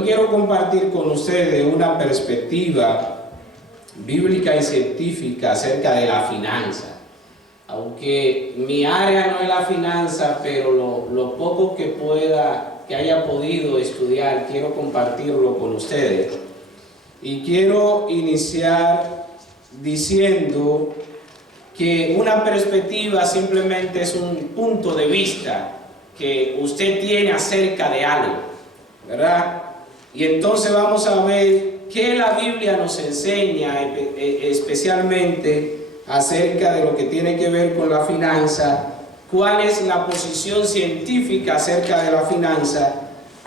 Yo quiero compartir con ustedes una perspectiva bíblica y científica acerca de la finanza. Aunque mi área no es la finanza, pero lo poco que haya podido estudiar, quiero compartirlo con ustedes. Y quiero iniciar diciendo que una perspectiva simplemente es un punto de vista que usted tiene acerca de algo, ¿verdad? Y entonces vamos a ver qué la Biblia nos enseña, especialmente acerca de lo que tiene que ver con la finanza, cuál es la posición científica acerca de la finanza,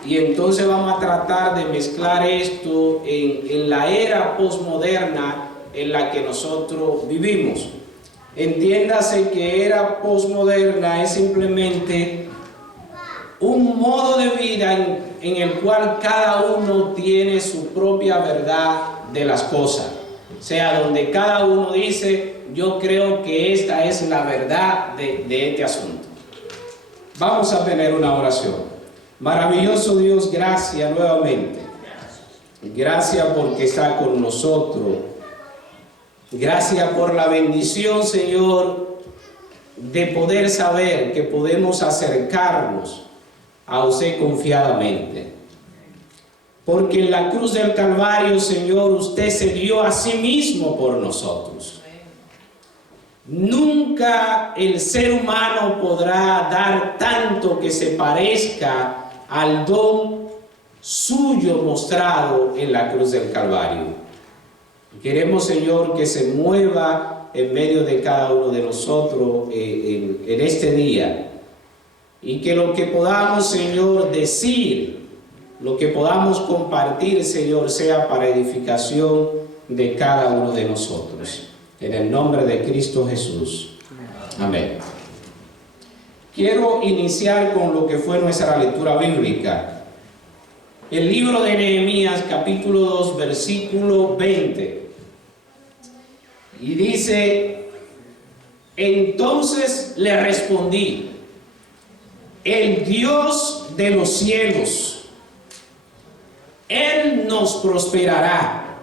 y entonces vamos a tratar de mezclar esto en la era posmoderna en la que nosotros vivimos. Entiéndase que era posmoderna es simplemente un modo de vida en el cual cada uno tiene su propia verdad de las cosas. O sea, donde cada uno dice, yo creo que esta es la verdad de este asunto. Vamos a tener una oración. Maravilloso Dios, gracias nuevamente. Gracias porque está con nosotros. Gracias por la bendición, Señor, de poder saber que podemos acercarnos a usted confiadamente. Porque en la cruz del Calvario, Señor, usted se dio a sí mismo por nosotros. Nunca el ser humano podrá dar tanto que se parezca al don suyo mostrado en la cruz del Calvario. Queremos, Señor, que se mueva en medio de cada uno de nosotros en este día. Y que lo que podamos, Señor, decir, lo que podamos compartir, Señor, sea para edificación de cada uno de nosotros. En el nombre de Cristo Jesús. Amén. Quiero iniciar con lo que fue nuestra lectura bíblica. El libro de Nehemías, capítulo 2, versículo 20. Y dice, entonces le respondí, el Dios de los cielos, Él nos prosperará,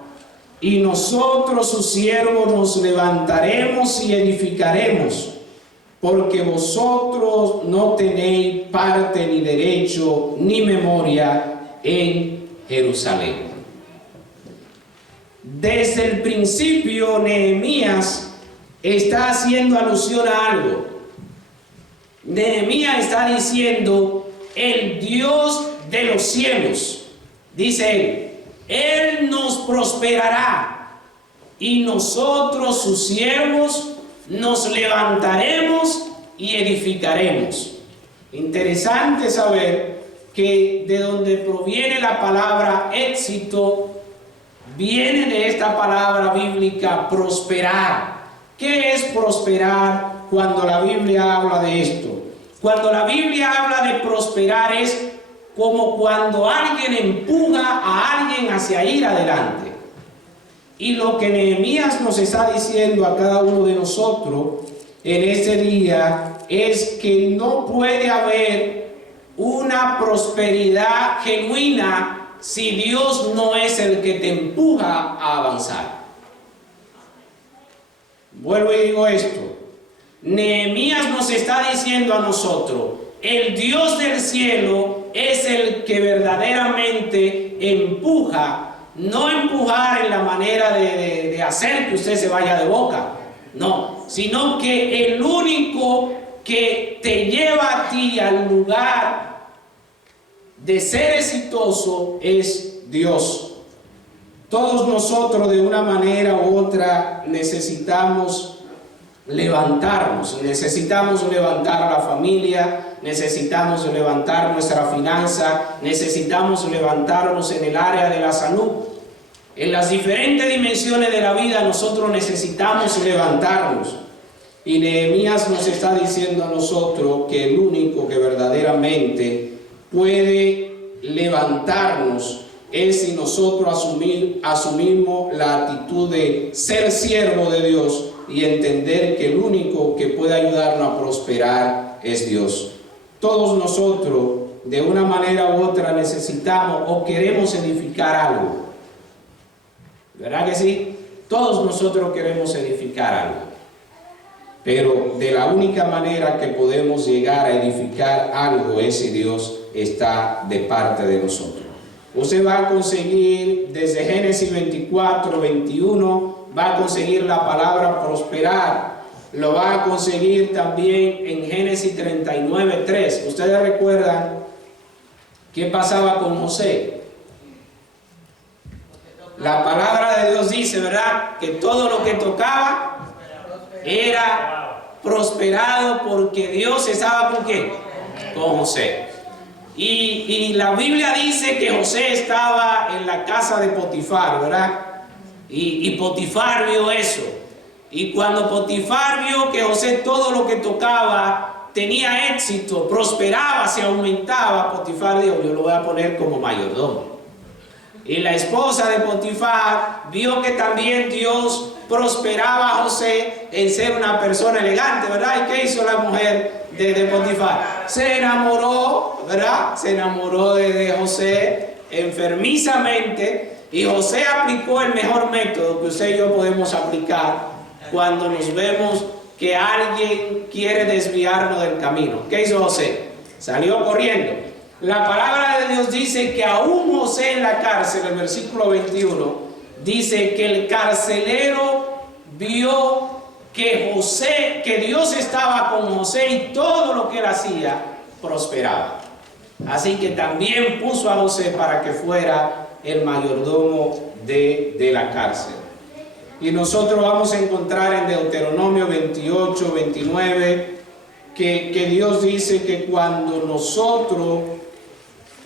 y nosotros sus siervos nos levantaremos y edificaremos, porque vosotros no tenéis parte ni derecho ni memoria en Jerusalén. Desde el principio Nehemías está haciendo alusión a algo. Nehemías está diciendo, el Dios de los cielos, dice Él nos prosperará y nosotros sus siervos nos levantaremos y edificaremos. Interesante saber que de donde proviene la palabra éxito, viene de esta palabra bíblica prosperar. ¿Qué es prosperar cuando la Biblia habla de esto? Cuando la Biblia habla de prosperar es como cuando alguien empuja a alguien hacia ir adelante. Y lo que Nehemías nos está diciendo a cada uno de nosotros en este día es que no puede haber una prosperidad genuina si Dios no es el que te empuja a avanzar. Vuelvo y digo esto. Nehemías nos está diciendo a nosotros, el Dios del cielo es el que verdaderamente empuja, no empujar en la manera de hacer que usted se vaya de boca, no, sino que el único que te lleva a ti al lugar de ser exitoso es Dios. Todos nosotros de una manera u otra necesitamos levantarnos, y necesitamos levantar a la familia, necesitamos levantar nuestra finanza, necesitamos levantarnos en el área de la salud. En las diferentes dimensiones de la vida nosotros necesitamos levantarnos. Y Nehemías nos está diciendo a nosotros que el único que verdaderamente puede levantarnos es si nosotros asumimos la actitud de ser siervo de Dios y entender que el único que puede ayudarnos a prosperar es Dios. Todos nosotros de una manera u otra necesitamos o queremos edificar algo. ¿Verdad que sí? Todos nosotros queremos edificar algo. Pero de la única manera que podemos llegar a edificar algo es si Dios está de parte de nosotros. Usted va a conseguir desde Génesis 24, 21, va a conseguir la palabra prosperar. Lo va a conseguir también en Génesis 39, 3. Ustedes recuerdan qué pasaba con José. La palabra de Dios dice, ¿verdad?, que todo lo que tocaba era prosperado porque Dios estaba ¿con qué? Con José. Y la Biblia dice que José estaba en la casa de Potifar, ¿verdad? Y Potifar vio eso. Y cuando Potifar vio que José todo lo que tocaba tenía éxito, prosperaba, se aumentaba, Potifar dijo, yo lo voy a poner como mayordomo. Y la esposa de Potifar vio que también Dios prosperaba a José en ser una persona elegante, ¿verdad? ¿Y qué hizo la mujer de Potifar? Se enamoró, ¿verdad? Se enamoró de José enfermizamente, y José aplicó el mejor método que usted y yo podemos aplicar cuando nos vemos que alguien quiere desviarnos del camino. ¿Qué hizo José? Salió corriendo. La palabra de Dios dice que aún José en la cárcel, el versículo 21, dice que el carcelero vio que Dios estaba con José y todo lo que él hacía prosperaba. Así que también puso a José para que fuera el mayordomo de la cárcel. Y nosotros vamos a encontrar en Deuteronomio 28, 29, que Dios dice que cuando nosotros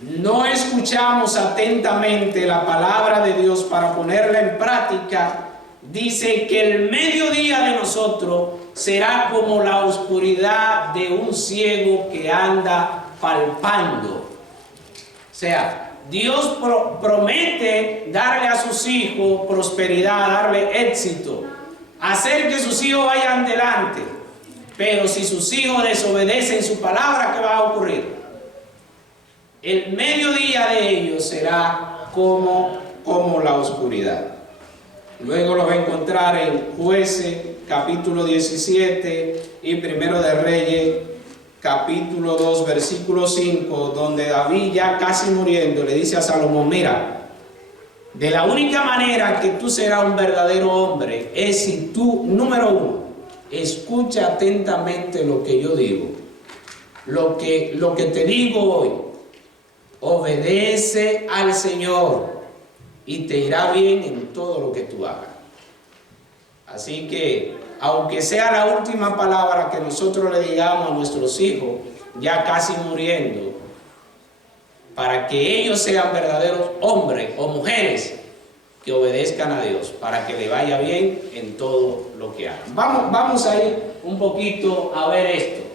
no escuchamos atentamente la palabra de Dios para ponerla en práctica, dice que el mediodía de nosotros será como la oscuridad de un ciego que anda palpando. O sea, Dios promete darle a sus hijos prosperidad, darle éxito, hacer que sus hijos vayan adelante. Pero si sus hijos desobedecen su palabra, ¿qué va a ocurrir? El mediodía de ellos será como la oscuridad. Luego lo va a encontrar en Jueces, capítulo 17, y Primero de Reyes, capítulo 2, versículo 5, donde David, ya casi muriendo, le dice a Salomón, mira, de la única manera que tú serás un verdadero hombre es si tú, número uno, escucha atentamente lo que yo digo, lo que te digo hoy. Obedece al Señor y te irá bien en todo lo que tú hagas. Así que, aunque sea la última palabra que nosotros le digamos a nuestros hijos, ya casi muriendo, para que ellos sean verdaderos hombres o mujeres que obedezcan a Dios, para que le vaya bien en todo lo que hagan. Vamos a ir un poquito a ver esto.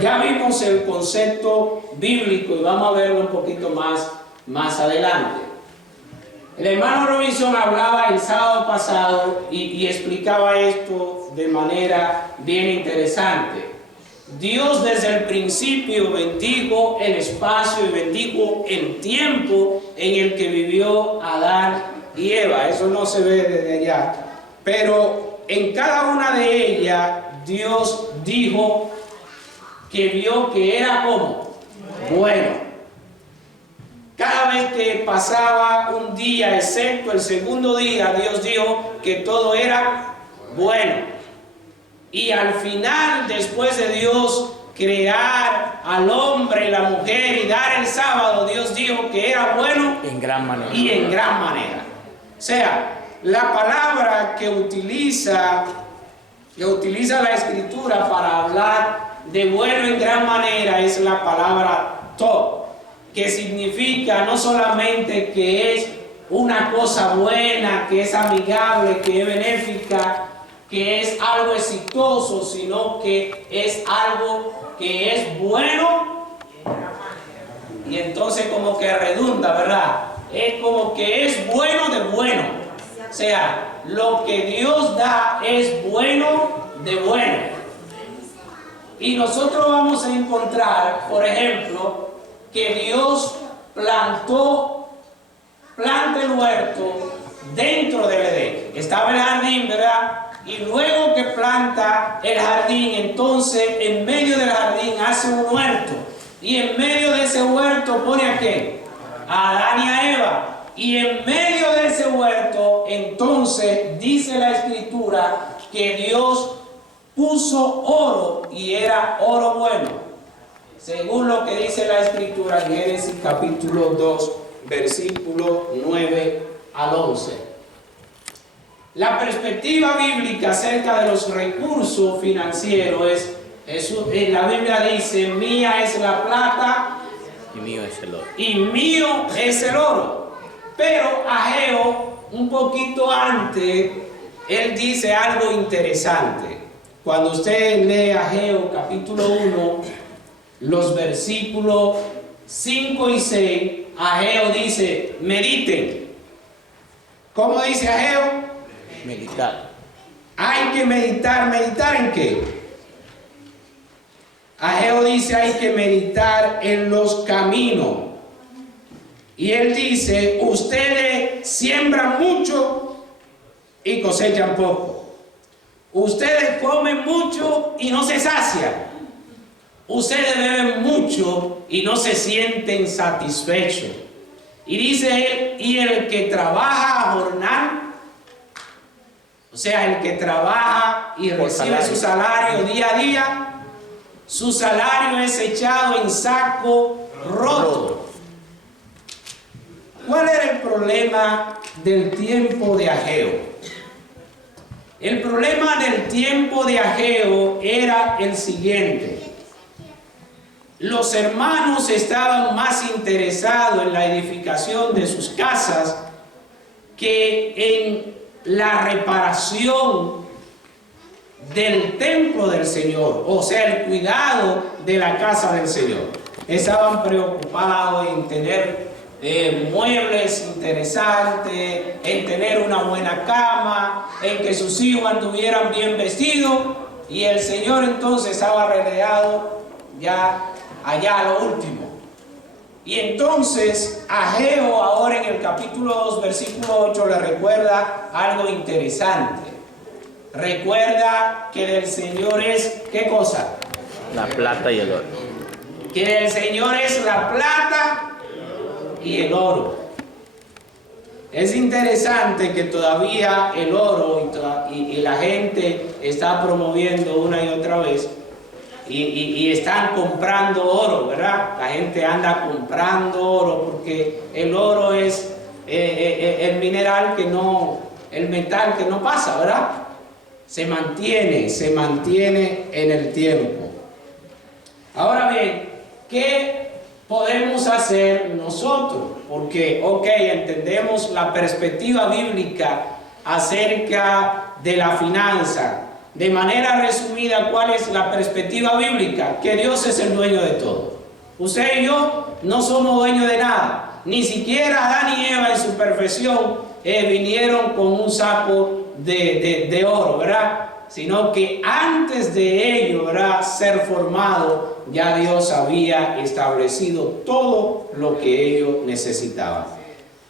Ya vimos el concepto bíblico y vamos a verlo un poquito más adelante. El hermano Robinson hablaba el sábado pasado y explicaba esto de manera bien interesante. Dios desde el principio bendijo el espacio y bendijo el tiempo en el que vivió Adán y Eva. Eso no se ve desde allá. Pero en cada una de ellas Dios dijo que vio que era como bueno. Cada vez que pasaba un día, excepto el segundo día, Dios dijo que todo era bueno. Y al final, después de Dios crear al hombre y la mujer y dar el sábado, Dios dijo que era bueno en gran manera. Y en gran manera. O sea, la palabra que utiliza la Escritura para hablar de bueno en gran manera es la palabra tov, que significa no solamente que es una cosa buena, que es amigable, que es benéfica, que es algo exitoso, sino que es algo que es bueno y entonces como que redunda, ¿verdad? Es como que es bueno de bueno. O sea, lo que Dios da es bueno de bueno. Y nosotros vamos a encontrar, por ejemplo, que Dios planta el huerto dentro del Edén. Estaba el jardín, ¿verdad? Y luego que planta el jardín, entonces en medio del jardín hace un huerto. Y en medio de ese huerto pone a ¿qué? A Adán y a Eva. Y en medio de ese huerto, entonces dice la Escritura que Dios puso oro y era oro bueno. Según lo que dice la Escritura en Génesis capítulo 2, versículo 9 al 11. La perspectiva bíblica acerca de los recursos financieros la Biblia dice, mía es la plata Y mío es el oro. y mío es el oro. Pero Ageo, un poquito antes, él dice algo interesante. Cuando usted lee Ageo capítulo 1, los versículos 5 y 6, Ageo dice, mediten. ¿Cómo dice Ageo? Meditar. Hay que meditar. ¿Meditar en qué? Ageo dice, hay que meditar en los caminos. Y él dice, ustedes siembran mucho y cosechan poco. Ustedes comen mucho y no se sacian. Ustedes beben mucho y no se sienten satisfechos. Y dice él, y el que trabaja a jornal, o sea, el que trabaja y recibe su salario día a día, su salario es echado en saco roto. ¿Cuál era el problema del tiempo de Ageo? El problema del tiempo de Ageo era el siguiente. Los hermanos estaban más interesados en la edificación de sus casas que en la reparación del templo del Señor, o sea, el cuidado de la casa del Señor. Estaban preocupados en tener muebles interesantes, en tener una buena cama, en que sus hijos anduvieran bien vestidos, y el Señor entonces estaba relegado ya allá a lo último. Y entonces Ageo ahora en el capítulo 2 versículo 8 le recuerda algo interesante. Recuerda que del Señor es, ¿qué cosa? La plata y el oro. Que del Señor es la plata y el oro. Es interesante que todavía el oro y la gente está promoviendo una y otra vez y están comprando oro, ¿verdad? La gente anda comprando oro porque el oro es el mineral que no, el metal que no pasa, ¿verdad? Se mantiene en el tiempo. Ahora bien, ¿qué podemos hacer nosotros? Porque, entendemos la perspectiva bíblica acerca de la finanza. De manera resumida, ¿cuál es la perspectiva bíblica? Que Dios es el dueño de todo. Usted y yo no somos dueños de nada. Ni siquiera Adán y Eva en su perfección vinieron con un saco de oro, ¿verdad? Sino que antes de ello, ¿verdad?, ser formado, ya Dios había establecido todo lo que ellos necesitaban.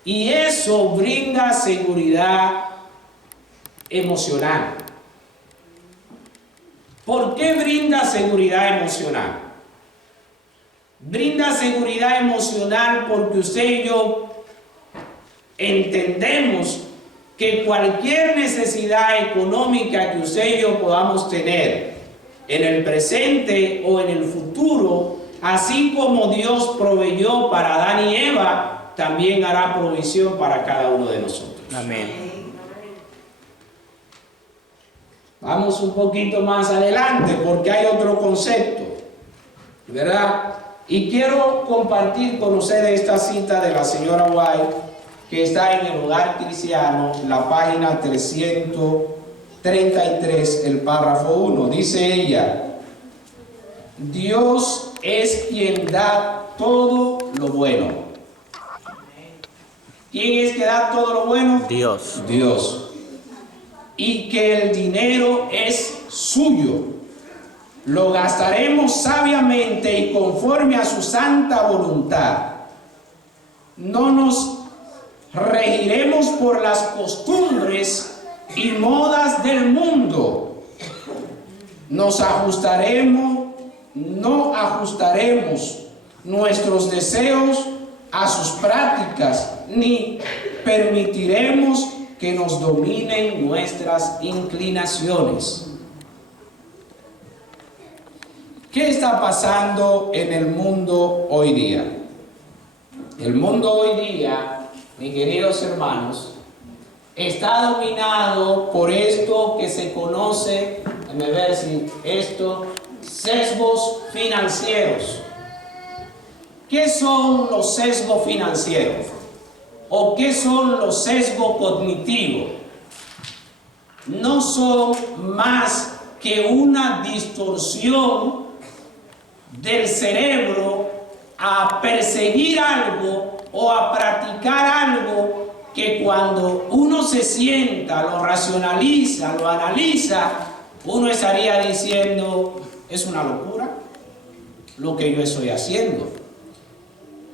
Y eso brinda seguridad emocional. ¿Por qué brinda seguridad emocional? Brinda seguridad emocional porque usted y yo entendemos que cualquier necesidad económica que usted y yo podamos tener en el presente o en el futuro, así como Dios proveyó para Adán y Eva, también hará provisión para cada uno de nosotros. Amén. Vamos un poquito más adelante porque hay otro concepto, ¿verdad? Y quiero compartir con ustedes esta cita de la señora White, que está en el Hogar Cristiano, la página 333, el párrafo 1. Dice ella: Dios es quien da todo lo bueno. ¿Quién es que da todo lo bueno? Dios. Dios. Y que el dinero es suyo. lo gastaremos sabiamente y conforme a su santa voluntad. No nos regiremos por las costumbres y modas del mundo. No ajustaremos nuestros deseos a sus prácticas, ni permitiremos que nos dominen nuestras inclinaciones. ¿Qué está pasando en el mundo hoy día? El mundo hoy día, mis queridos hermanos, está dominado por esto que se conoce, déjenme ver si esto, sesgos financieros. ¿Qué son los sesgos financieros? ¿O qué son los sesgos cognitivos? No son más que una distorsión del cerebro a perseguir algo o a practicar algo que cuando uno se sienta, lo racionaliza, lo analiza, uno estaría diciendo, es una locura lo que yo estoy haciendo.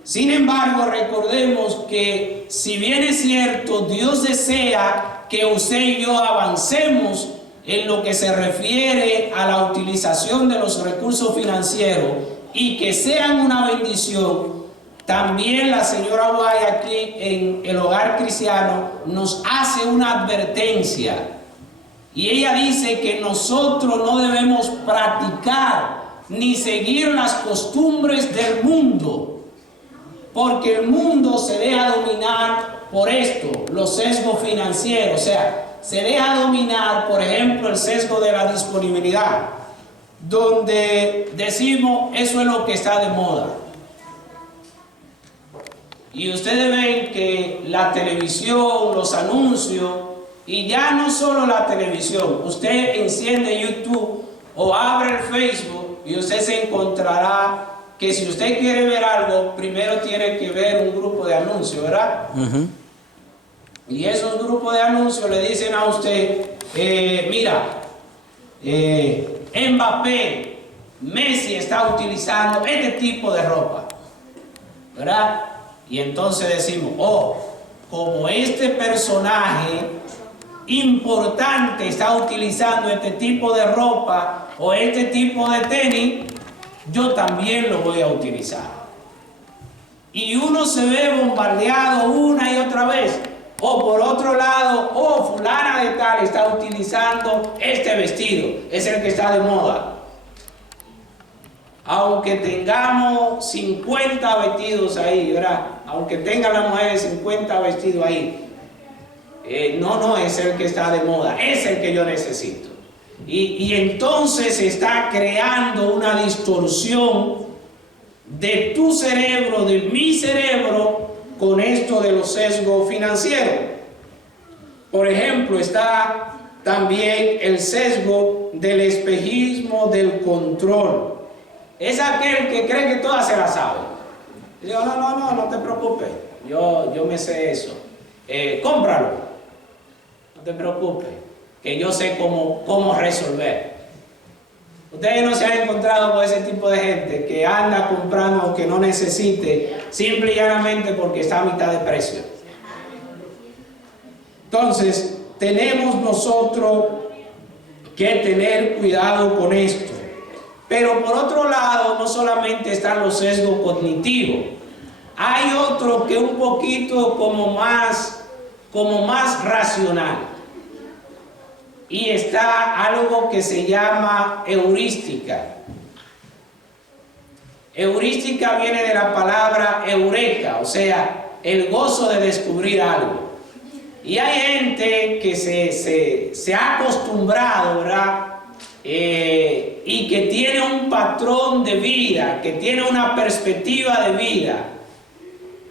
Sin embargo, recordemos que si bien es cierto, Dios desea que usted y yo avancemos en lo que se refiere a la utilización de los recursos financieros y que sean una bendición, también la señora White aquí en el Hogar Cristiano nos hace una advertencia. Y ella dice que nosotros no debemos practicar ni seguir las costumbres del mundo, porque el mundo se deja dominar por esto, los sesgos financieros. O sea, se deja dominar, por ejemplo, el sesgo de la disponibilidad, donde decimos, eso es lo que está de moda. Y ustedes ven que la televisión, los anuncios, y ya no solo la televisión, usted enciende YouTube o abre el Facebook y usted se encontrará que si usted quiere ver algo, primero tiene que ver un grupo de anuncios, ¿verdad? Y esos grupos de anuncios le dicen a usted, mira, Mbappé, Messi está utilizando este tipo de ropa, ¿verdad? Y entonces decimos, oh, como este personaje importante está utilizando este tipo de ropa o este tipo de tenis, yo también lo voy a utilizar. Y uno se ve bombardeado una y otra vez. O por otro lado, oh, fulana de tal está utilizando este vestido, es el que está de moda. Aunque tengamos 50 vestidos ahí, ¿verdad? Aunque tengan las mujeres 50 vestidos ahí, no es el que está de moda, es el que yo necesito. Y entonces se está creando una distorsión de tu cerebro, de mi cerebro, con esto de los sesgos financieros. Por ejemplo, está también el sesgo del espejismo del control. Es aquel que cree que todas se la sabe. Y digo, no te preocupes, yo me sé eso. Cómpralo, no te preocupes, que yo sé cómo resolver. Ustedes no se han encontrado con ese tipo de gente que anda comprando que no necesite, simple y llanamente porque está a mitad de precio. Entonces, tenemos nosotros que tener cuidado con esto. Pero por otro lado, no solamente están los sesgos cognitivos, hay otro que un poquito como más racional. Y está algo que se llama heurística. Heurística viene de la palabra eureka, o sea, el gozo de descubrir algo. Y hay gente que se ha acostumbrado, ¿verdad? Y que tiene un patrón de vida, que tiene una perspectiva de vida.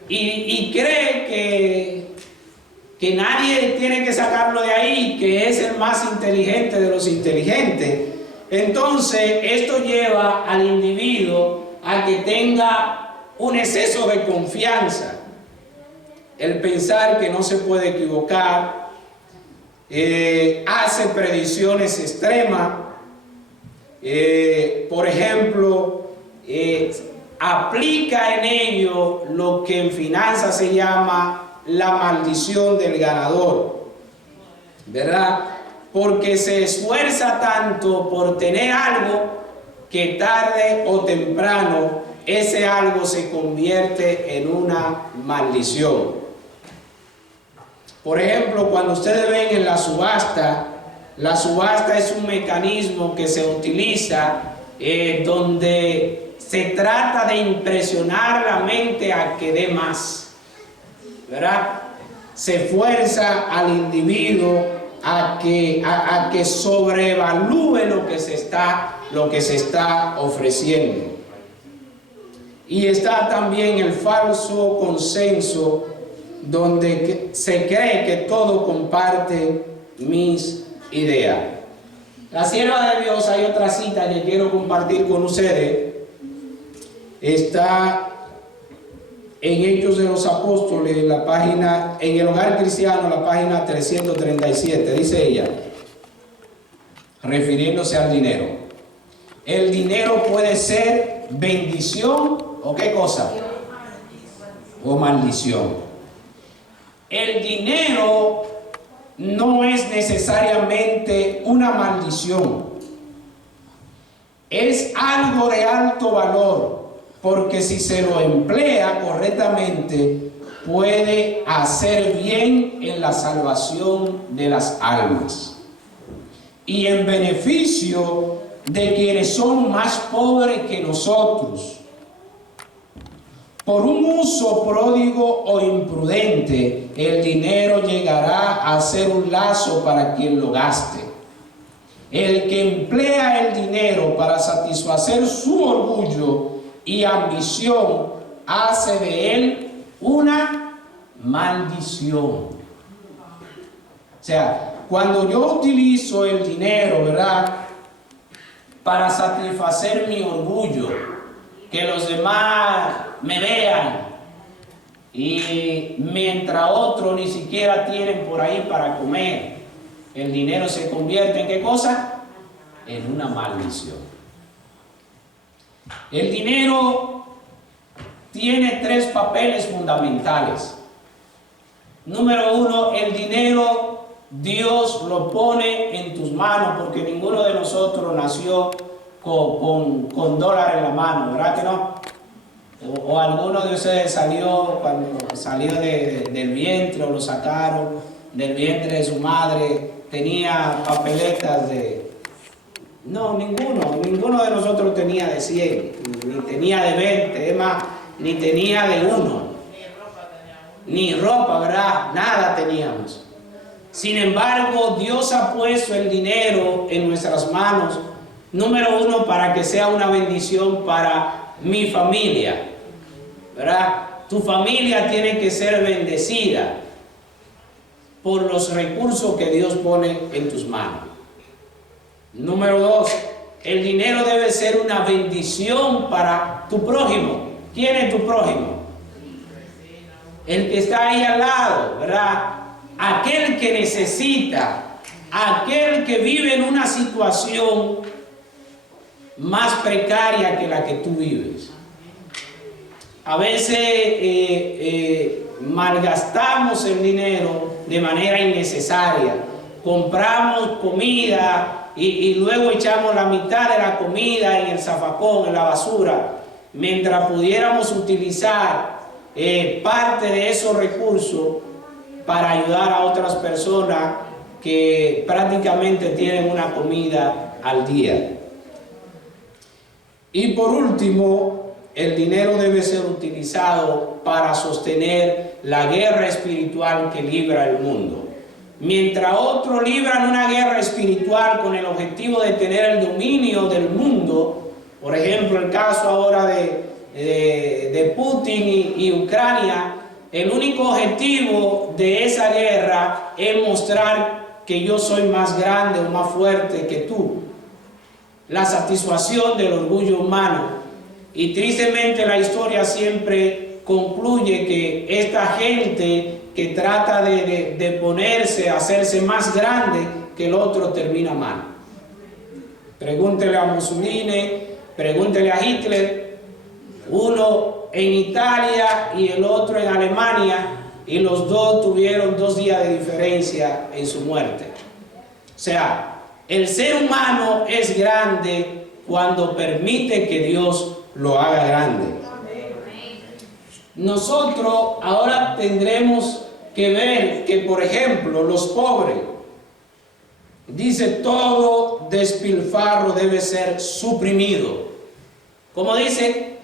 Y cree que nadie tiene que sacarlo de ahí, que es el más inteligente de los inteligentes. Entonces, esto lleva al individuo a que tenga un exceso de confianza, el pensar que no se puede equivocar, hace predicciones extremas, por ejemplo, aplica en ello lo que en finanzas se llama la maldición del ganador, ¿verdad? Porque se esfuerza tanto por tener algo que tarde o temprano ese algo se convierte en una maldición. Por ejemplo, cuando ustedes ven en la subasta es un mecanismo que se utiliza donde se trata de impresionar la mente a que dé más, ¿verdad? Se fuerza al individuo a que sobrevalúe lo que se está ofreciendo. Y está también el falso consenso, donde se cree que todo comparte mis ideas. La sierva de Dios, hay otra cita que quiero compartir con ustedes. Está en Hechos de los Apóstoles, en la página, en el Hogar Cristiano, la página 337. Dice ella, refiriéndose al dinero: el dinero puede ser bendición o qué cosa, o maldición. El dinero no es necesariamente una maldición, es algo de alto valor, porque si se lo emplea correctamente puede hacer bien en la salvación de las almas y en beneficio de quienes son más pobres que nosotros. Por un uso pródigo o imprudente, el dinero llegará a ser un lazo para quien lo gaste. El que emplea el dinero para satisfacer su orgullo y ambición hace de él una maldición. O sea, cuando yo utilizo el dinero, ¿verdad?, para satisfacer mi orgullo, que los demás me vean, y mientras otros ni siquiera tienen por ahí para comer, el dinero se convierte en ¿qué cosa? En una maldición. El dinero tiene tres papeles fundamentales. Número uno, el dinero Dios lo pone en tus manos, porque ninguno de nosotros nació con dólar en la mano, ¿verdad que no? O alguno de ustedes salió cuando salió del vientre, o lo sacaron del vientre de su madre, tenía papeletas de... No, ninguno de nosotros tenía de 100, ni tenía de 20, es más, ni tenía de 1, ni ropa, ¿verdad? Nada teníamos. Sin embargo, Dios ha puesto el dinero en nuestras manos, número uno, para que sea una bendición para mi familia, ¿verdad? Tu familia tiene que ser bendecida por los recursos que Dios pone en tus manos. Número dos, el dinero debe ser una bendición para tu prójimo. ¿Quién es tu prójimo? El que está ahí al lado, ¿verdad? Aquel que necesita, aquel que vive en una situación más precaria que la que tú vives. A veces malgastamos el dinero de manera innecesaria. Compramos comida y luego echamos la mitad de la comida en el zafacón, en la basura, mientras pudiéramos utilizar parte de esos recursos para ayudar a otras personas que prácticamente tienen una comida al día. Y por último, el dinero debe ser utilizado para sostener la guerra espiritual que libra el mundo. Mientras otros libran una guerra espiritual con el objetivo de tener el dominio del mundo, por ejemplo, el caso ahora de Putin y Ucrania, el único objetivo de esa guerra es mostrar que yo soy más grande o más fuerte que tú. La satisfacción del orgullo humano. Y tristemente la historia siempre concluye que esta gente que trata de ponerse, hacerse más grande que el otro, termina mal. Pregúntele a Mussolini, pregúntele a Hitler, uno en Italia y el otro en Alemania, y los dos tuvieron 2 días de diferencia en su muerte. O sea, el ser humano es grande cuando permite que Dios lo haga grande. Nosotros ahora tendremos que ver que, por ejemplo, los pobres, dice, todo despilfarro debe ser suprimido. ¿Cómo dice?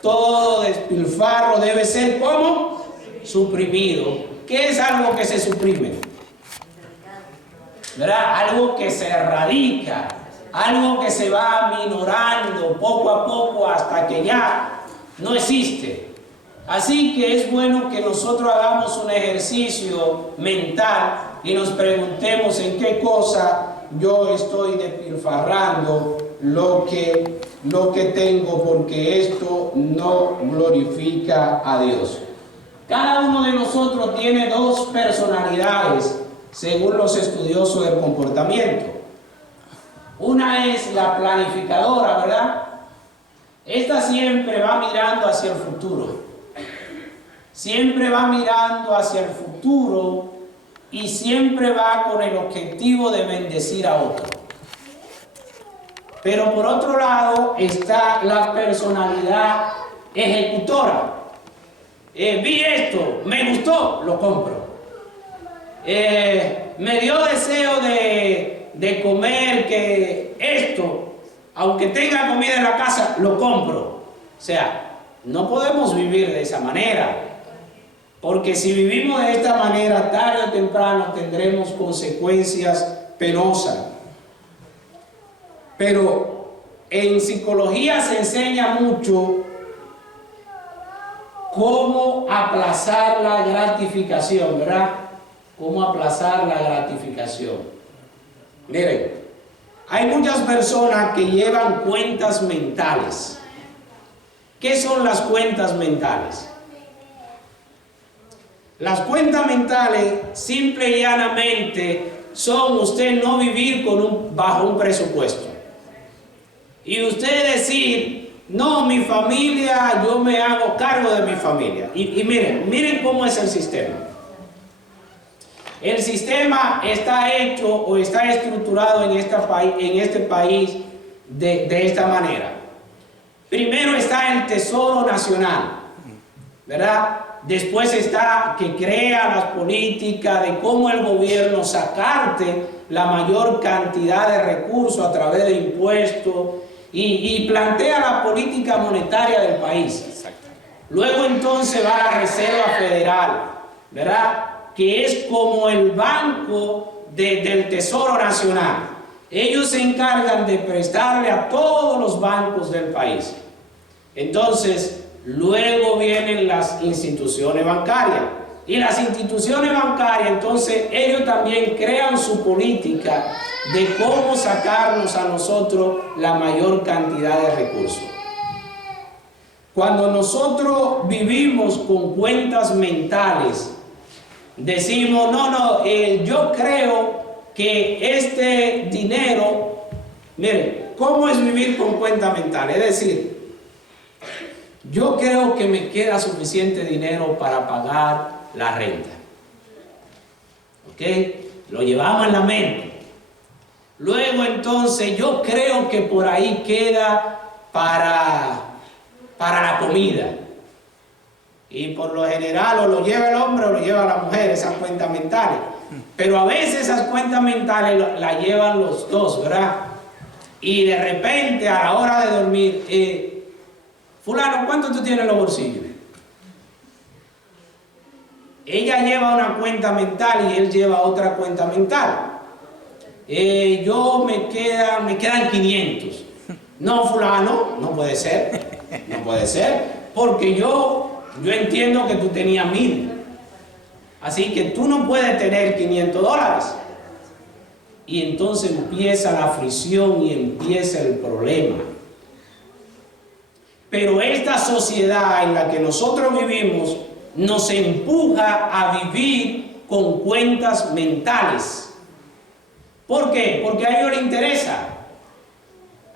Todo despilfarro debe ser, ¿cómo? Suprimido. ¿Qué es algo que se suprime? ¿Verdad? Algo que se erradica, algo que se va minorando poco a poco hasta que ya no existe. Así que es bueno que nosotros hagamos un ejercicio mental y nos preguntemos en qué cosa yo estoy despilfarrando lo que tengo, porque esto no glorifica a Dios. Cada uno de nosotros tiene 2 personalidades según los estudiosos del comportamiento. Una es la planificadora, ¿verdad? Esta siempre va mirando hacia el futuro. Siempre va mirando hacia el futuro y siempre va con el objetivo de bendecir a otro. Pero por otro lado está la personalidad ejecutora. Vi esto, me gustó, lo compro. Me dio deseo de comer que esto, aunque tenga comida en la casa, lo compro. O sea, no podemos vivir de esa manera. Porque si vivimos de esta manera, tarde o temprano tendremos consecuencias penosas. Pero en psicología se enseña mucho cómo aplazar la gratificación, ¿verdad? Cómo aplazar la gratificación. Miren, hay muchas personas que llevan cuentas mentales. ¿Qué son las cuentas mentales? Las cuentas mentales, simple y llanamente, son usted no vivir bajo un presupuesto. Y usted decir, no, mi familia, yo me hago cargo de mi familia. Y miren cómo es el sistema. El sistema está hecho o está estructurado en este país de esta manera. Primero está el Tesoro Nacional, ¿verdad? Después está que crea las políticas de cómo el gobierno sacarte la mayor cantidad de recursos a través de impuestos y plantea la política monetaria del país. Exacto. Luego entonces va la Reserva Federal, ¿verdad? Que es como el banco del Tesoro Nacional. Ellos se encargan de prestarle a todos los bancos del país. Entonces, luego vienen las instituciones bancarias. Y las instituciones bancarias, entonces, ellos también crean su política de cómo sacarnos a nosotros la mayor cantidad de recursos. Cuando nosotros vivimos con cuentas mentales, decimos, yo creo que este dinero, miren, ¿cómo es vivir con cuenta mental? Es decir, yo creo que me queda suficiente dinero para pagar la renta. ¿Ok? Lo llevamos en la mente. Luego entonces yo creo que por ahí queda para la comida. Y por lo general o lo lleva el hombre o lo lleva la mujer, esas cuentas mentales. Pero a veces esas cuentas mentales las llevan los dos, ¿verdad? Y de repente a la hora de dormir, fulano, ¿cuánto tú tienes en los bolsillos? Ella lleva una cuenta mental y él lleva otra cuenta mental. Me quedan 500. No, fulano, no puede ser. No puede ser, porque yo entiendo que tú tenías 1000. Así que tú no puedes tener $500. Y entonces empieza la fricción y empieza el problema. Pero esta sociedad en la que nosotros vivimos nos empuja a vivir con cuentas mentales. ¿Por qué? Porque a ellos les interesa.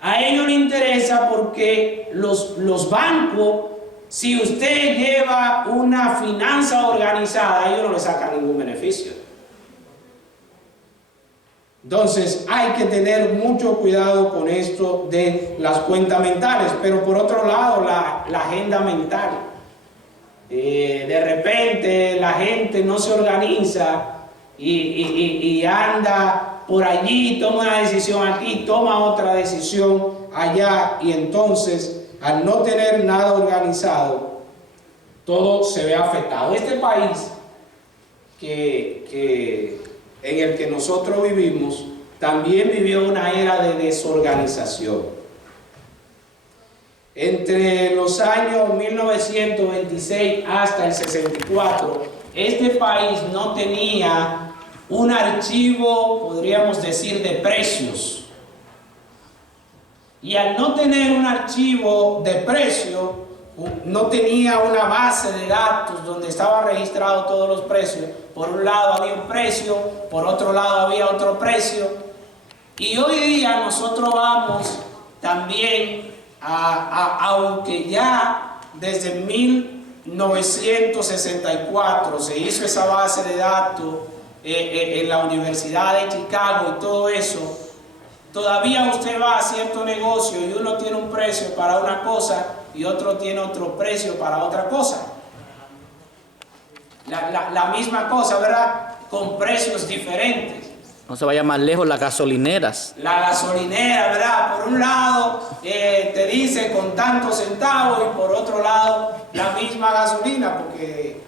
A ellos les interesa porque los bancos, si usted lleva una finanza organizada, a ellos no le sacan ningún beneficio. Entonces hay que tener mucho cuidado con esto de las cuentas mentales, pero por otro lado la agenda mental. De repente la gente no se organiza y anda por allí, toma una decisión aquí, toma otra decisión allá, y entonces al no tener nada organizado, todo se ve afectado. Este país en el que nosotros vivimos también vivió una era de desorganización. Entre los años 1926 hasta el 64, este país no tenía un archivo, podríamos decir, de precios. Y al no tener un archivo de precios, no tenía una base de datos donde estaban registrados todos los precios. Por un lado había un precio, por otro lado había otro precio. Y hoy día nosotros vamos también aunque ya desde 1964 se hizo esa base de datos en la Universidad de Chicago y todo eso, todavía usted va a cierto negocio y uno tiene un precio para una cosa y otro tiene otro precio para otra cosa. La misma cosa, ¿verdad? Con precios diferentes. No se vaya más lejos, las gasolineras. La gasolinera, ¿verdad? Por un lado te dice con tantos centavos y por otro lado la misma gasolina porque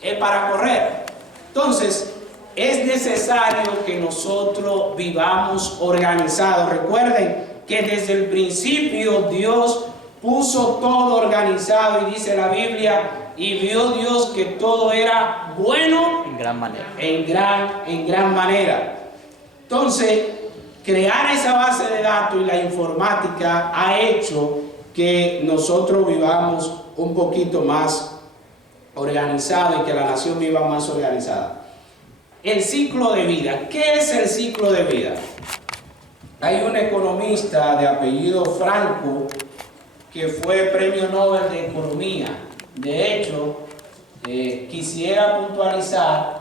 es para correr. Entonces, es necesario que nosotros vivamos organizados. Recuerden que desde el principio Dios puso todo organizado y dice la Biblia, y vio Dios que todo era bueno En gran manera. en gran manera. Entonces, crear esa base de datos y la informática ha hecho que nosotros vivamos un poquito más organizado y que la nación viva más organizada. El ciclo de vida. ¿Qué es el ciclo de vida? Hay un economista de apellido Franco que fue premio Nobel de Economía. De hecho, quisiera puntualizar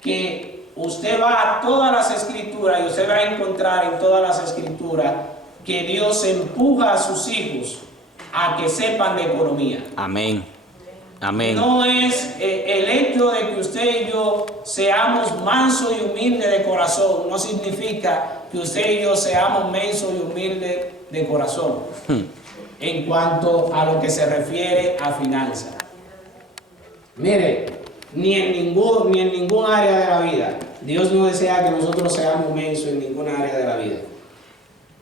que usted va a todas las escrituras y usted va a encontrar en todas las escrituras que Dios empuja a sus hijos a que sepan de economía. Amén. Amén. No es el hecho de que usted y yo seamos mansos y humildes de corazón, no significa que usted y yo seamos mensos y humildes de corazón. En cuanto a lo que se refiere a finanzas. Mire, ni en ningún área de la vida. Dios no desea que nosotros seamos mensos en ninguna área de la vida.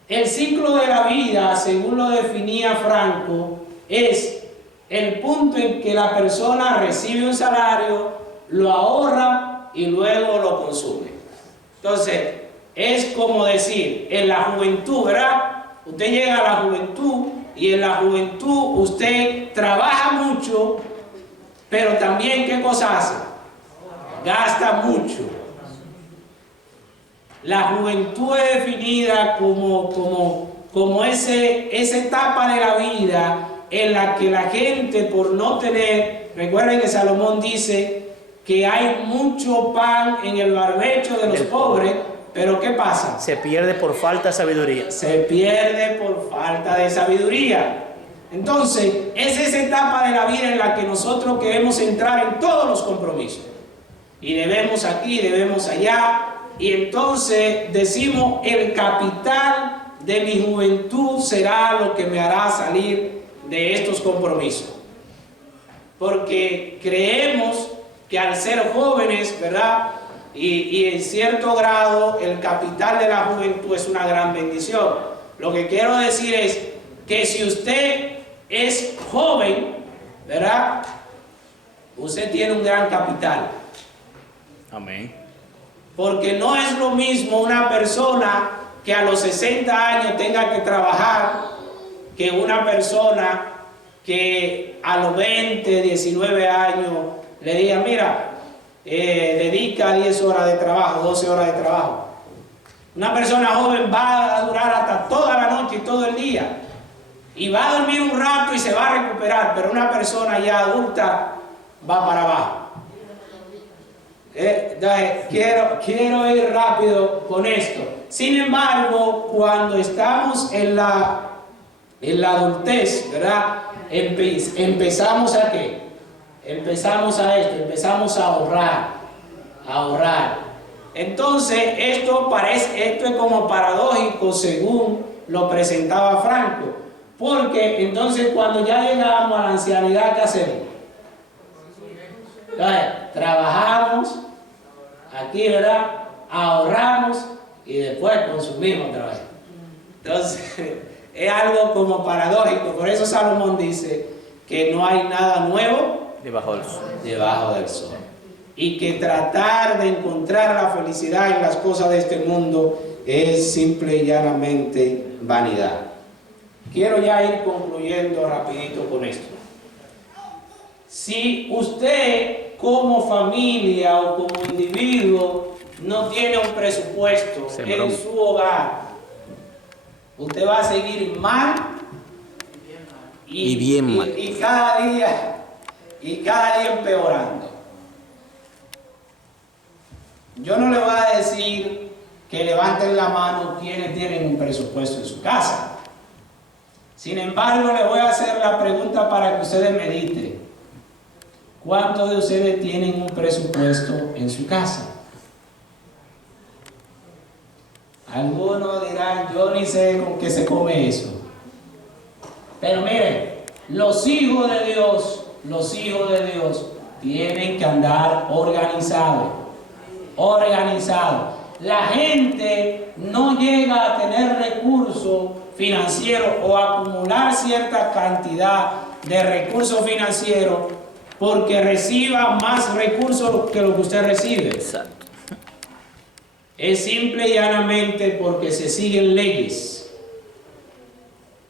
El ciclo de la vida, según lo definía Franco, es el punto en que la persona recibe un salario, lo ahorra y luego lo consume. Entonces, es como decir, en la juventud, ¿verdad? Usted llega a la juventud y en la juventud usted trabaja mucho, pero también, ¿qué cosa hace? Gasta mucho. La juventud es definida como esa etapa de la vida en la que la gente, por no tener, recuerden que Salomón dice que hay mucho pan en el barbecho de los pobres, pero ¿qué pasa? Se pierde por falta de sabiduría. Se pierde por falta de sabiduría. Entonces, es esa etapa de la vida en la que nosotros queremos entrar en todos los compromisos. Y debemos aquí, debemos allá. Y entonces decimos, el capital de mi juventud será lo que me hará salir de estos compromisos. Porque creemos que al ser jóvenes, ¿verdad? Y en cierto grado el capital de la juventud es una gran bendición. Lo que quiero decir es que si usted es joven, ¿verdad? Usted tiene un gran capital. Amén. Porque no es lo mismo una persona que a los 60 años tenga que trabajar que una persona que a los 20, 19 años le diga, mira, dedica 10 horas de trabajo, 12 horas de trabajo. Una persona joven va a durar hasta toda la noche y todo el día. Y va a dormir un rato y se va a recuperar, pero una persona ya adulta va para abajo. Quiero ir rápido con esto. Sin embargo, cuando estamos en la adultez, ¿verdad? Empezamos a ¿qué? Empezamos a empezamos a ahorrar. Entonces, esto es como paradójico según lo presentaba Franco, porque entonces cuando ya llegamos a la ancianidad, ¿qué hacemos? Trabajamos aquí, ¿verdad? Ahorramos y después consumimos otra vez. Entonces, es algo como paradójico. Por eso Salomón dice que no hay nada nuevo Debajo del sol. Debajo del sol. Y que tratar de encontrar la felicidad en las cosas de este mundo es simple y llanamente vanidad. Quiero ya ir concluyendo rapidito con esto. Si usted como familia o como individuo no tiene un presupuesto en su hogar, usted va a seguir mal y bien mal. Y cada día empeorando. Yo no le voy a decir que levanten la mano quienes tienen un presupuesto en su casa. Sin embargo, le voy a hacer la pregunta para que ustedes mediten. ¿Cuántos de ustedes tienen un presupuesto en su casa? Algunos dirán, yo ni sé con qué se come eso. Pero miren, los hijos de Dios tienen que andar organizados. La gente no llega a tener recursos financieros o a acumular cierta cantidad de recursos financieros porque reciba más recursos que lo que usted recibe. Exacto. Es simple y llanamente porque se siguen leyes.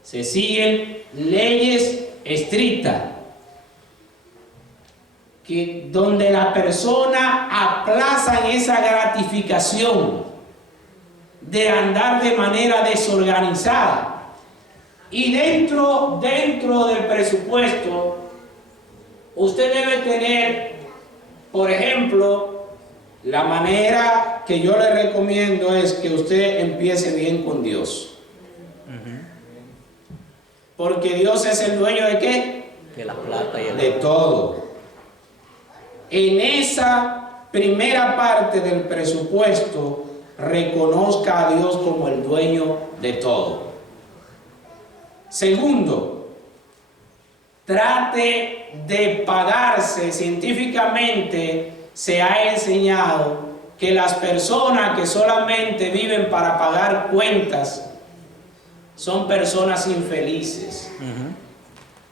Se siguen leyes estrictas. Donde la persona aplaza esa gratificación de andar de manera desorganizada. Y dentro del presupuesto, usted debe tener, por ejemplo, la manera que yo le recomiendo es que usted empiece bien con Dios. Porque Dios es el dueño ¿de qué? De la plata y el de todo. En esa primera parte del presupuesto, reconozca a Dios como el dueño de todo. Segundo, trate de pagarse. Científicamente se ha enseñado que las personas que solamente viven para pagar cuentas son personas infelices.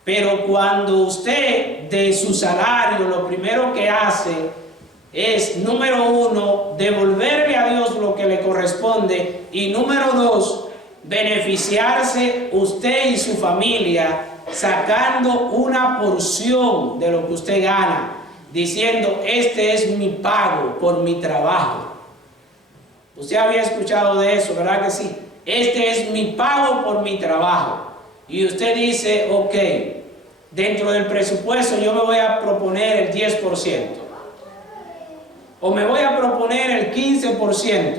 Pero cuando usted de su salario lo primero que hace es, número uno, devolverle a Dios lo que le corresponde, y número dos, beneficiarse usted y su familia sacando una porción de lo que usted gana, diciendo, este es mi pago por mi trabajo. Usted había escuchado de eso, ¿verdad que sí? Este es mi pago por mi trabajo. Y usted dice, ok, dentro del presupuesto yo me voy a proponer el 10%. O me voy a proponer el 15%.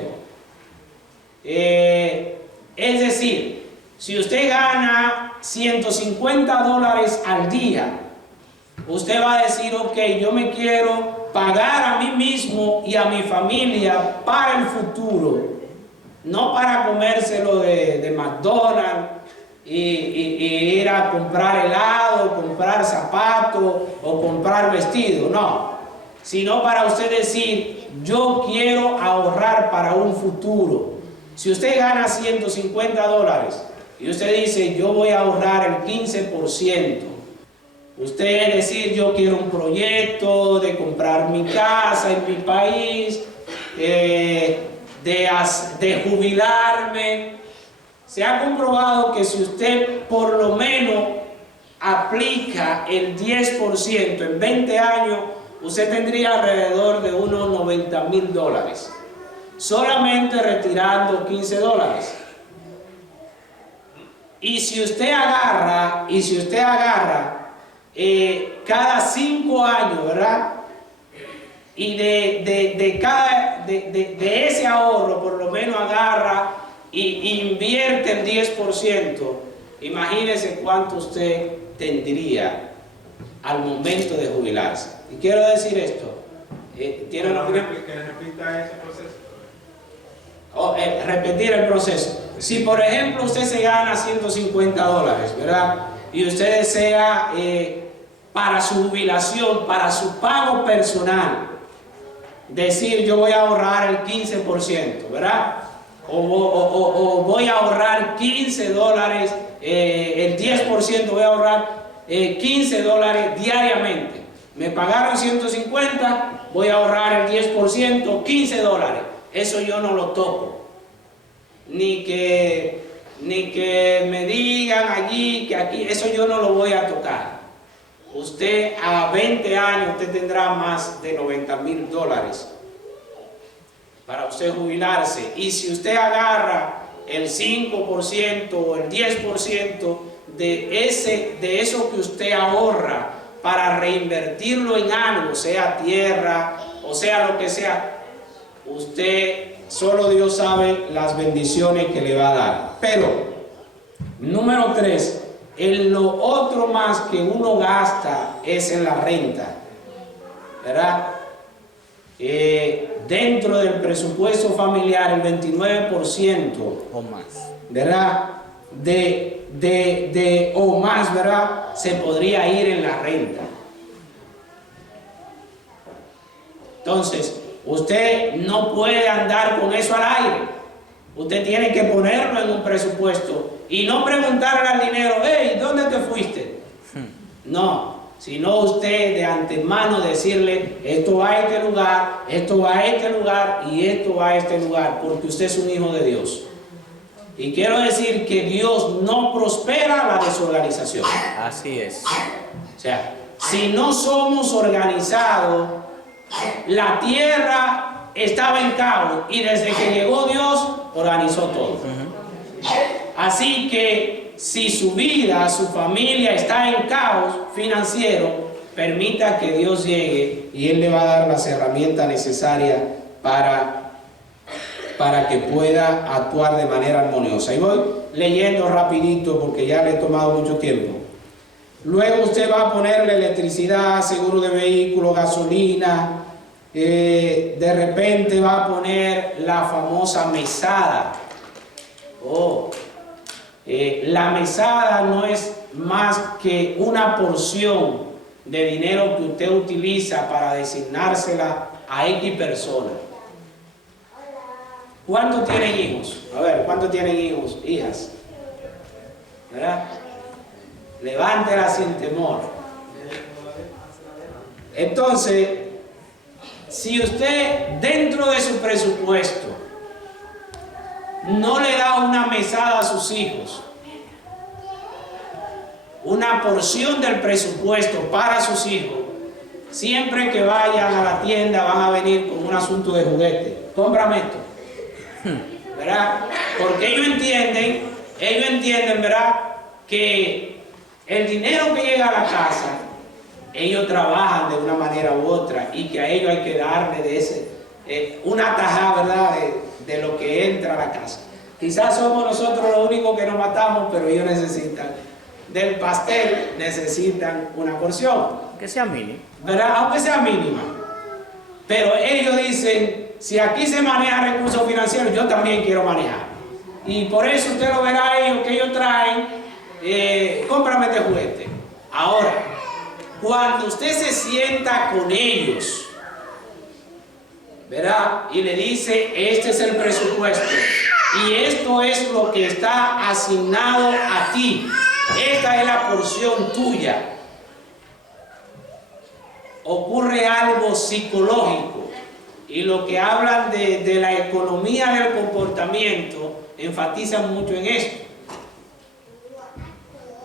Es decir, si usted gana $150 al día, usted va a decir, ok, yo me quiero pagar a mí mismo y a mi familia para el futuro. No para comérselo de McDonald's y ir a comprar helado, comprar zapatos o comprar vestido, no. Sino para usted decir, yo quiero ahorrar para un futuro. Si usted gana $150 y usted dice, yo voy a ahorrar el 15%. Usted es decir, yo quiero un proyecto de comprar mi casa en mi país, de jubilarme. Se ha comprobado que si usted por lo menos aplica el 10% en 20 años, usted tendría alrededor de unos $90,000. solamente retirando $15. Y si usted agarra, cada 5 años, ¿verdad? Y de ese ahorro, por lo menos agarra y invierte el 10%, imagínese cuánto usted tendría al momento de jubilarse. Y quiero decir esto, ¿tiene una opinión? Que repita ese proceso. Repetir el proceso. Si por ejemplo usted se gana $150, ¿verdad? Y usted desea para su jubilación, para su pago personal, decir yo voy a ahorrar el 15%, ¿verdad? O voy a ahorrar $15, el 10% voy a ahorrar $15 diariamente. Me pagaron 150, voy a ahorrar el 10%, $15. Eso yo no lo toco. Ni que me digan allí, que aquí, eso yo no lo voy a tocar. Usted a 20 años, usted tendrá más de $90,000 para usted jubilarse. Y si usted agarra el 5% o el 10% de eso que usted ahorra para reinvertirlo en algo, sea tierra o sea lo que sea, usted, solo Dios sabe las bendiciones que le va a dar. Pero, número 3, en lo otro más que uno gasta es en la renta, ¿verdad? Dentro del presupuesto familiar, el 29% o más, ¿verdad? O más, ¿verdad? Se podría ir en la renta. Entonces, usted no puede andar con eso al aire. Usted tiene que ponerlo en un presupuesto y no preguntarle al dinero, hey, ¿dónde te fuiste? No, sino usted de antemano decirle, esto va a este lugar, esto va a este lugar y esto va a este lugar, porque usted es un hijo de Dios. Y quiero decir que Dios no prospera la desorganización. así es. O sea, si no somos organizados, la tierra estaba en caos y desde que llegó Dios organizó todo. Así que si su vida, su familia está en caos financiero, permita que Dios llegue y Él le va a dar las herramientas necesarias para que pueda actuar de manera armoniosa. Y voy leyendo rapidito porque ya le he tomado mucho tiempo. Luego usted va a ponerle electricidad, seguro de vehículo, gasolina. De repente va a poner la famosa mesada. La mesada no es más que una porción de dinero que usted utiliza para designársela a X personas. ¿Cuántos tienen hijos? A ver, ¿cuántos tienen hijos? Hijas. ¿Verdad? Levántela sin temor. Entonces, si usted dentro de su presupuesto no le da una mesada a sus hijos, una porción del presupuesto para sus hijos, siempre que vayan a la tienda van a venir con un asunto de juguete. Cómprame esto. ¿Verdad? Porque ellos entienden, ¿verdad? Que el dinero que llega a la casa, ellos trabajan de una manera u otra y que a ellos hay que darle de una tajada, ¿verdad? De lo que entra a la casa. Quizás somos nosotros los únicos que nos matamos, pero ellos necesitan del pastel, necesitan una porción. Que sea mínimo. ¿Verdad? Aunque sea mínima. Pero ellos dicen, si aquí se maneja recursos financieros, yo también quiero manejar. Y por eso usted lo verá ellos, que ellos traen, cómprame este juguete. Ahora, cuando usted se sienta con ellos, ¿verdad? Y le dice, este es el presupuesto y esto es lo que está asignado a ti, esta es la porción tuya, ocurre algo psicológico. Y lo que hablan de la economía del comportamiento enfatizan mucho en esto.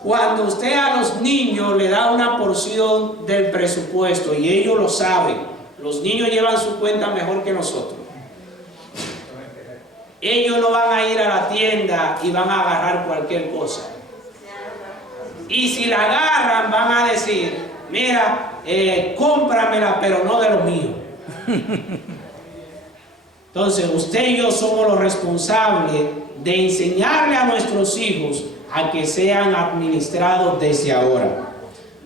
Cuando usted a los niños le da una porción del presupuesto y ellos lo saben, los niños llevan su cuenta mejor que nosotros. ellos no van a ir a la tienda y van a agarrar cualquier cosa. Y si la agarran, van a decir, mira, cómpramela, pero no de lo mío. Entonces, usted y yo somos los responsables de enseñarle a nuestros hijos a que sean administrados desde ahora.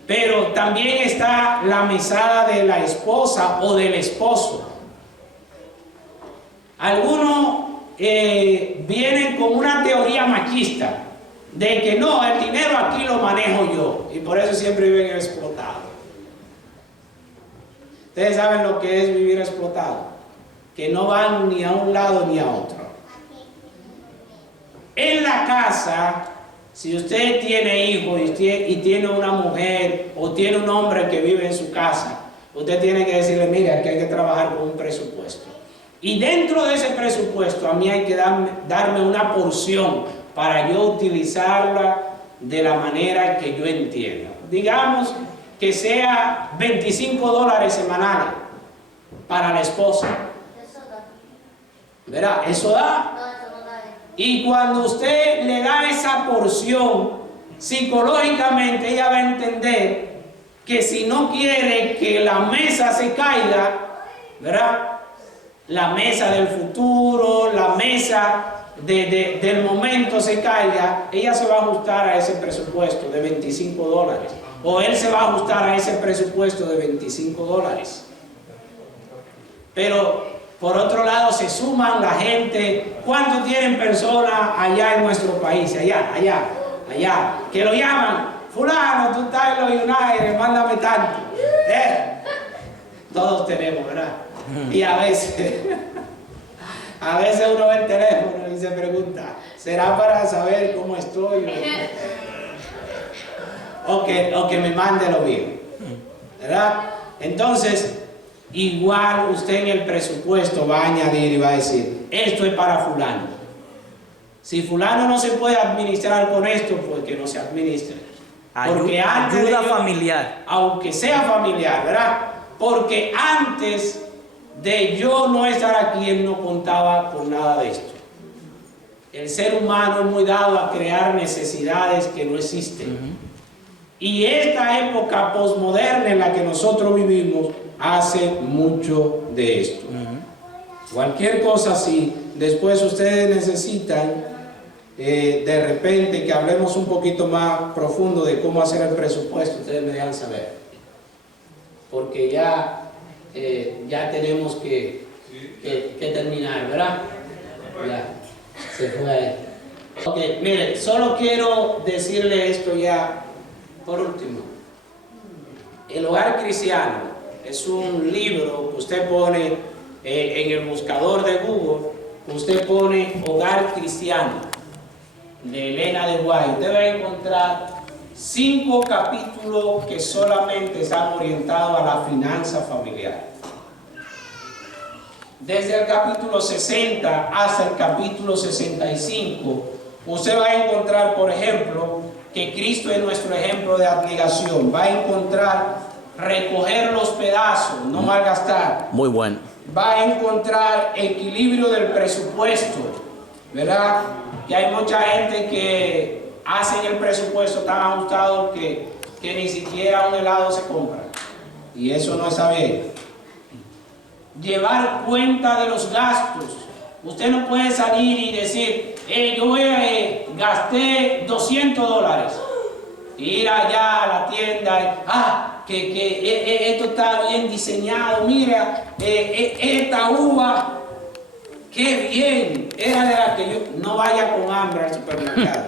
Pero también está la mesada de la esposa o del esposo. Algunos vienen con una teoría machista de que no, el dinero aquí lo manejo yo, y por eso siempre viven explotados. Ustedes saben lo que es vivir explotado, que no van ni a un lado ni a otro. En la casa, si usted tiene hijos y tiene una mujer o tiene un hombre que vive en su casa, usted tiene que decirle, mira, aquí hay que trabajar con un presupuesto. Y dentro de ese presupuesto a mí hay que darme una porción para yo utilizarla de la manera que yo entienda. Digamos que sea $25 semanales para la esposa. ¿Verdad? Eso da. Y cuando usted le da esa porción, psicológicamente ella va a entender que si no quiere que la mesa se caiga, ¿verdad? La mesa del futuro, la mesa del momento se caiga, ella se va a ajustar a ese presupuesto de $25. O él se va a ajustar a ese presupuesto de $25. Pero por otro lado se suman la gente. ¿Cuántos tienen personas allá en nuestro país? Allá, que lo llaman, fulano, tú estás en los United, mándame tanto. Todos tenemos, ¿verdad? Y a veces uno ve el teléfono y se pregunta, ¿será para saber cómo estoy? O que me mande lo mío, ¿verdad? Entonces, igual usted en el presupuesto va a añadir y va a decir, esto es para fulano. Si fulano no se puede administrar con esto, pues que no se administre. Porque ayuda familiar. Aunque sea familiar, ¿verdad? Porque antes de yo no estar aquí, él no contaba con nada de esto. El ser humano es muy dado a crear necesidades que no existen. Y esta época posmoderna en la que nosotros vivimos hace mucho de esto. Cualquier cosa así, después ustedes necesitan de repente que hablemos un poquito más profundo de cómo hacer el presupuesto, ustedes me dejan saber. Porque ya tenemos que terminar, ¿verdad? Ya, se fue ahí. Ok, mire, solo quiero decirle esto ya por último. El Hogar Cristiano es un libro que usted pone en el buscador de Google, usted pone Hogar Cristiano de Elena de White. Usted va a encontrar 5 capítulos que solamente están orientados a la finanza familiar. Desde el capítulo 60 hasta el capítulo 65, usted va a encontrar, por ejemplo, que Cristo es nuestro ejemplo de abnegación. Va a encontrar recoger los pedazos, no malgastar. Muy bueno. Va a encontrar equilibrio del presupuesto, ¿verdad? Que hay mucha gente que hacen el presupuesto tan ajustado que ni siquiera un helado se compra. Y eso no está bien. Llevar cuenta de los gastos. Usted no puede salir y decir, yo gasté $200. Ir allá a la tienda, que esto está bien diseñado, mira, esta uva, qué bien, era de la que yo... No vaya con hambre al supermercado.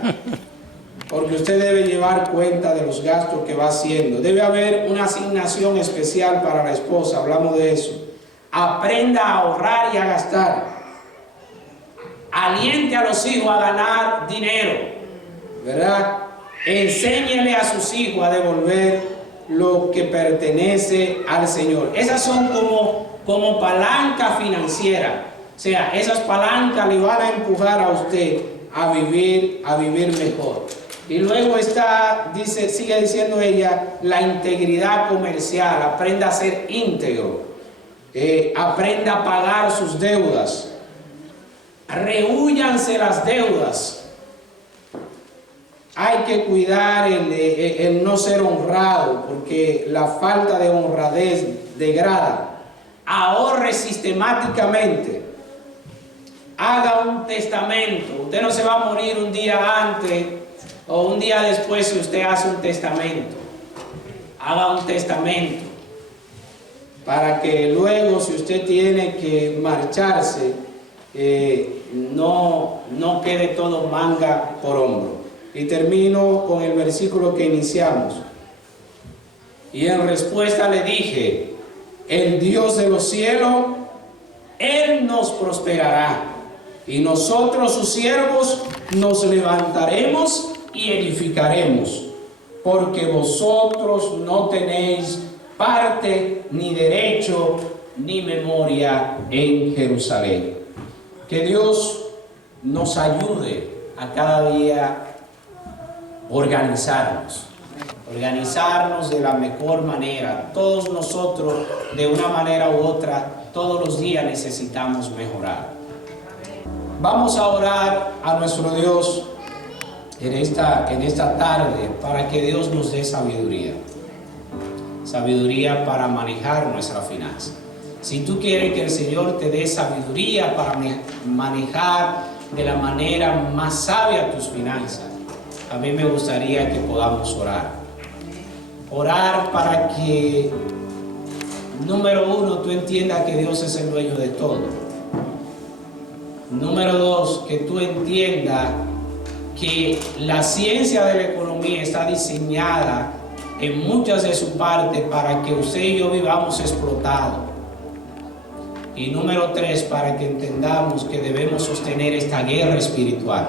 Porque usted debe llevar cuenta de los gastos que va haciendo. Debe haber una asignación especial para la esposa, hablamos de eso. Aprenda a ahorrar y a gastar. Aliente a los hijos a ganar dinero, ¿verdad? Enséñele a sus hijos a devolver lo que pertenece al Señor. Esas son como palanca financiera. O sea, esas palancas le van a empujar a usted a vivir mejor. Y luego sigue diciendo ella, la integridad comercial. Aprenda a ser íntegro. Aprenda a pagar sus deudas. Rehúyanse las deudas. Hay que cuidar el no ser honrado, porque la falta de honradez degrada. Ahorre sistemáticamente. Haga un testamento. Usted no se va a morir un día antes o un día después si usted hace un testamento. Haga un testamento para que luego, si usted tiene que marcharse, no quede todo manga por hombro. Y termino con el versículo que iniciamos. Y en respuesta le dije: el Dios de los cielos, Él nos prosperará, y nosotros sus siervos nos levantaremos y edificaremos, porque vosotros no tenéis parte, ni derecho, ni memoria en Jerusalén. Que Dios nos ayude a cada día organizarnos de la mejor manera. Todos nosotros, de una manera u otra, todos los días necesitamos mejorar. Vamos a orar a nuestro Dios en esta tarde para que Dios nos dé sabiduría. Sabiduría para manejar nuestra finanza. Si tú quieres que el Señor te dé sabiduría para manejar de la manera más sabia tus finanzas, a mí me gustaría que podamos orar. Orar para que, número uno, tú entiendas que Dios es el dueño de todo. Número dos, que tú entiendas que la ciencia de la economía está diseñada en muchas de sus partes para que usted y yo vivamos explotados. Y número tres, para que entendamos que debemos sostener esta guerra espiritual.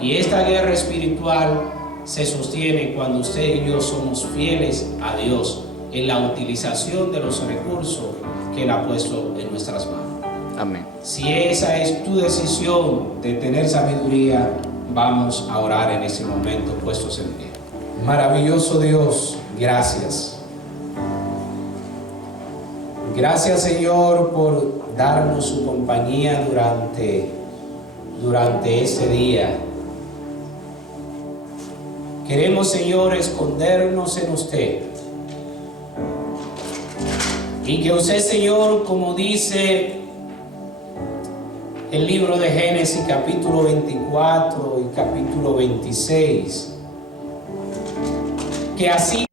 Y esta guerra espiritual se sostiene cuando usted y yo somos fieles a Dios en la utilización de los recursos que Él ha puesto en nuestras manos. Amén. Si esa es tu decisión de tener sabiduría, vamos a orar en este momento puestos en pie. Maravilloso Dios, gracias. Gracias, Señor, por darnos su compañía durante este día. Queremos, Señor, escondernos en usted. Y que usted, Señor, como dice el libro de Génesis, capítulo 24 y capítulo 26, que así